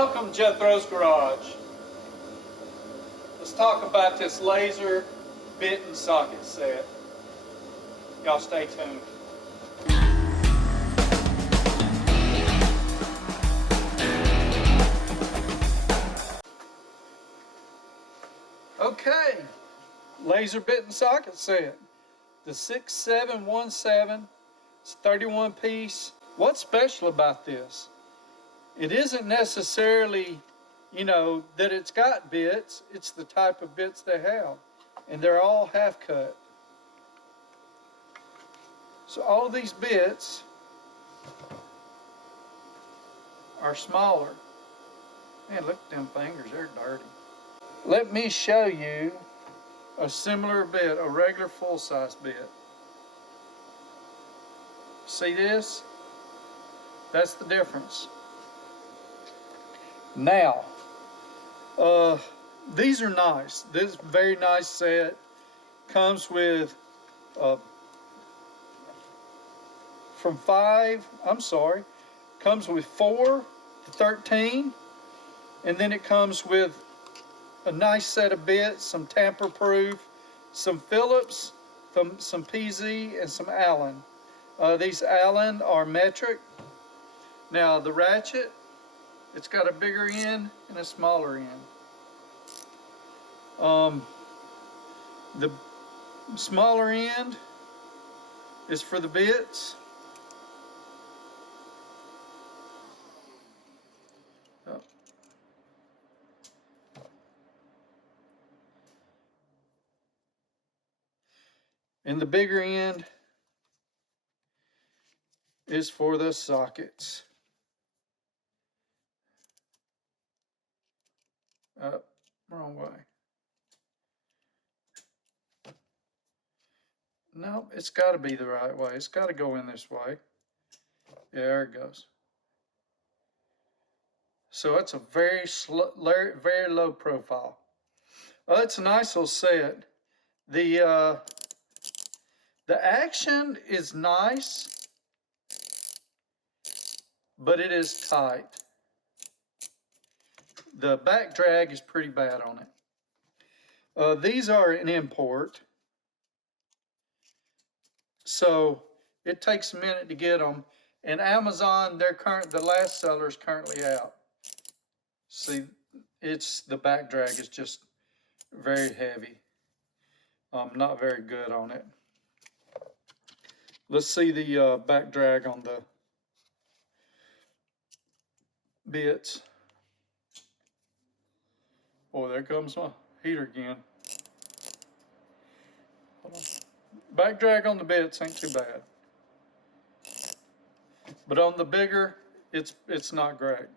Welcome Jethro's Garage. Let's talk about this laser bit and socket set. Y'all stay tuned. Okay, laser bit and socket set. The 6717, it's 31 piece. What's special about this? It isn't necessarily, that it's got bits. It's the type of bits they have. And they're all half cut. So all of these bits are smaller. Man, look at them fingers, they're dirty. Let me show you a similar bit, a regular full-size bit. See this? That's the difference. Now, these are nice. This very nice set comes with comes with 4 to 13, and then it comes with a nice set of bits, some tamper-proof, some Phillips, some PZ, and some Allen. These Allen are metric. Now the ratchet, it's got a bigger end and a smaller end. The smaller end is for the bits. And the bigger end is for the sockets. Wrong way. No, it's got to be the right way. It's got to go in this way. Yeah, there it goes. So it's a very low profile. It's a nice little set. The action is nice, but it is tight. The back drag is pretty bad on it. These are an import, so it takes a minute to get them. And Amazon, the last seller is currently out. See, the back drag is just very heavy. Not very good on it. Let's see the back drag on the bits. Oh, there comes my heater again. Hold on. Back drag on the bits ain't too bad. But on the bigger, it's not great.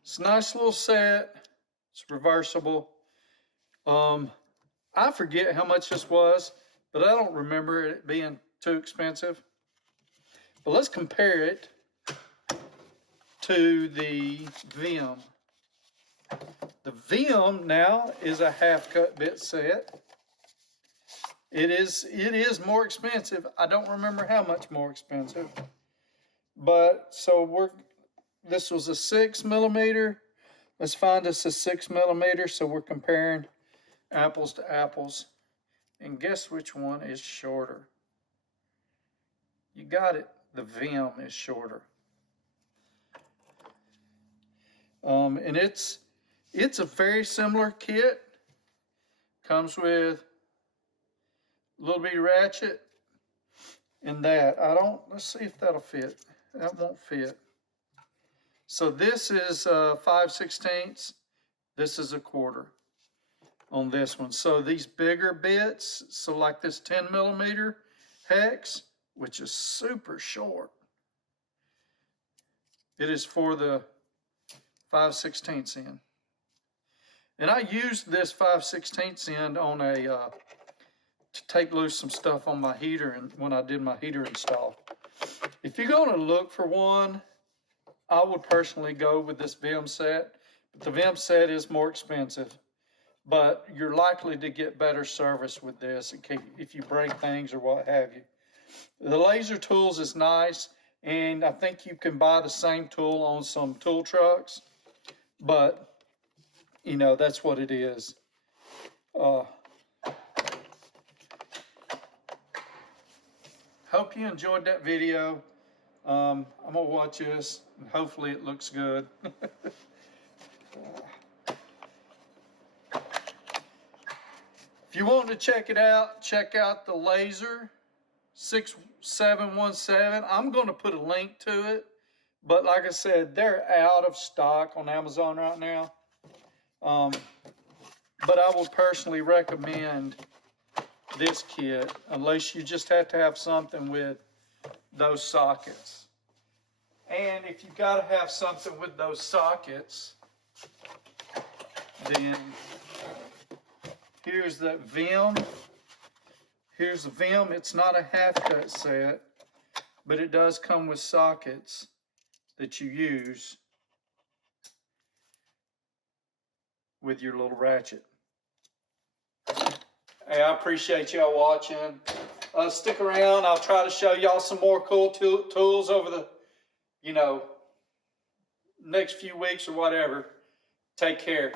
It's a nice little set. It's reversible. I forget how much this was, but I don't remember it being too expensive. But let's compare it to the Vim. The Vim now is a half-cut bit set. It is more expensive. I don't remember how much more expensive. But so this was a 6mm. Let's find us a 6mm. So we're comparing apples to apples. And guess which one is shorter? You got it. The Vim is shorter. And it's a very similar kit. Comes with a little bitty ratchet and that. Let's see if that'll fit. That won't fit. So this is 5/16. This is 1/4 on this one. So these bigger bits, so like this 10mm hex, which is super short, it is for the 5/16 end. And I used this 5/16 end on to take loose some stuff on my heater and when I did my heater install. If you're going to look for one, I would personally go with this Vim set. But the Vim set is more expensive. But you're likely to get better service with this if you break things or what have you. The laser tools is nice, and I think you can buy the same tool on some tool trucks. but you know, that's what it is. Hope you enjoyed that video. I'm gonna watch this and hopefully it looks good. If you want to check it out, check out the Laser 6717. I'm going to put a link to it, but like I said, they're out of stock on Amazon right now. But I would personally recommend this kit unless you just have to have something with those sockets. And if you've got to have something with those sockets, then here's that Vim. Here's the Vim. It's not a half cut set, but it does come with sockets that you use with your little ratchet. Hey, I appreciate y'all watching. Stick around. I'll try to show y'all some more cool tools over the, next few weeks or whatever. Take care.